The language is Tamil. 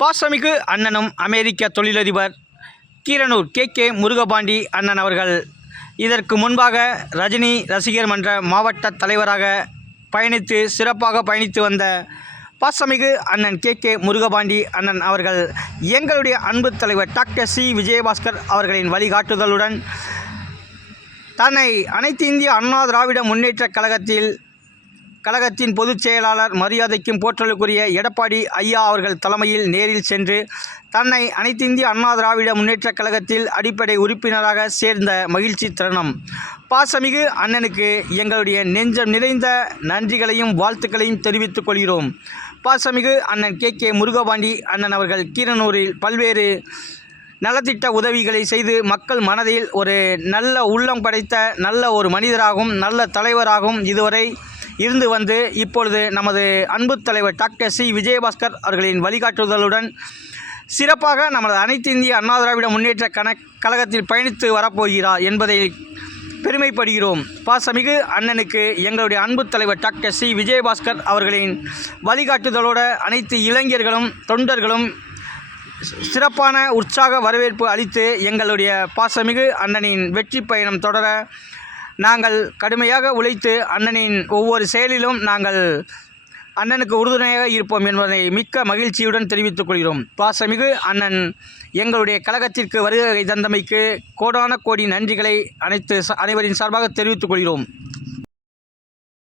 பாசமிகு அண்ணனும் அமெரிக்க தொழிலதிபர் கீரனூர் கே கே முருகபாண்டி அண்ணன் அவர்கள். இதற்கு முன்பாக ரஜினி ரசிகர் மன்ற மாவட்ட தலைவராக பயணித்து சிறப்பாக பயணித்து வந்த பாசமிகு அண்ணன் கே கே முருகபாண்டி அண்ணன் அவர்கள் எங்களுடைய அன்பு தலைவர் டாக்டர் சி விஜயபாஸ்கர் அவர்களின் வழிகாட்டுதலுடன் தன்னை அனைத்து இந்திய அண்ணா திராவிட முன்னேற்றக் கழகத்தில் கழகத்தின் பொதுச் செயலாளர் மரியாதைக்கும் போற்றலுக்குரிய எடப்பாடி ஐயா அவர்கள் தலைமையில் நேரில் சென்று தன்னை அனைத்திந்திய அண்ணா திராவிட முன்னேற்றக் கழகத்தில் அடிப்படை உறுப்பினராக சேர்ந்த மகிழ்ச்சி தருணம். பாசமிகு அண்ணனுக்கு எங்களுடைய நெஞ்சம் நிறைந்த நன்றிகளையும் வாழ்த்துக்களையும் தெரிவித்துக் கொள்கிறோம். பாசமிகு அண்ணன் கே. கே. முருகபாண்டி அண்ணன் அவர்கள் கீரனூரில் பல்வேறு நலத்திட்ட உதவிகளை செய்து மக்கள் மனதில் ஒரு நல்ல உள்ளம் படைத்த நல்ல ஒரு மனிதராகவும் நல்ல தலைவராகவும் இதுவரை இருந்து வந்து இப்பொழுது நமது அன்பு தலைவர் டாக்டர் சி. விஜயபாஸ்கர் அவர்களின் வழிகாட்டுதலுடன் சிறப்பாக நமது அனைத்து இந்திய அண்ணா திராவிட முன்னேற்ற கண கழகத்தில் பயணித்து வரப்போகிறார் என்பதை பெருமைப்படுகிறோம். பாசமிகு அண்ணனுக்கு எங்களுடைய அன்பு தலைவர் டாக்டர் சி. விஜயபாஸ்கர் அவர்களின் வழிகாட்டுதலோடு அனைத்து இளைஞர்களும் தொண்டர்களும் சிறப்பான உற்சாக வரவேற்பு அளித்து எங்களுடைய பாசமிகு அண்ணனின் வெற்றி பயணம் தொடர நாங்கள் கடுமையாக உழைத்து அண்ணனின் ஒவ்வொரு செயலிலும் நாங்கள் அண்ணனுக்கு உறுதுணையாக இருப்போம் என்பதை மிக்க மகிழ்ச்சியுடன் தெரிவித்துக் கொள்கிறோம். பாசமிகு அண்ணன் எங்களுடைய கழகத்திற்கு வருகை தந்தமைக்கு கோடான கோடி நன்றிகளை அனைத்து அனைவரின் சார்பாக தெரிவித்துக் கொள்கிறோம்.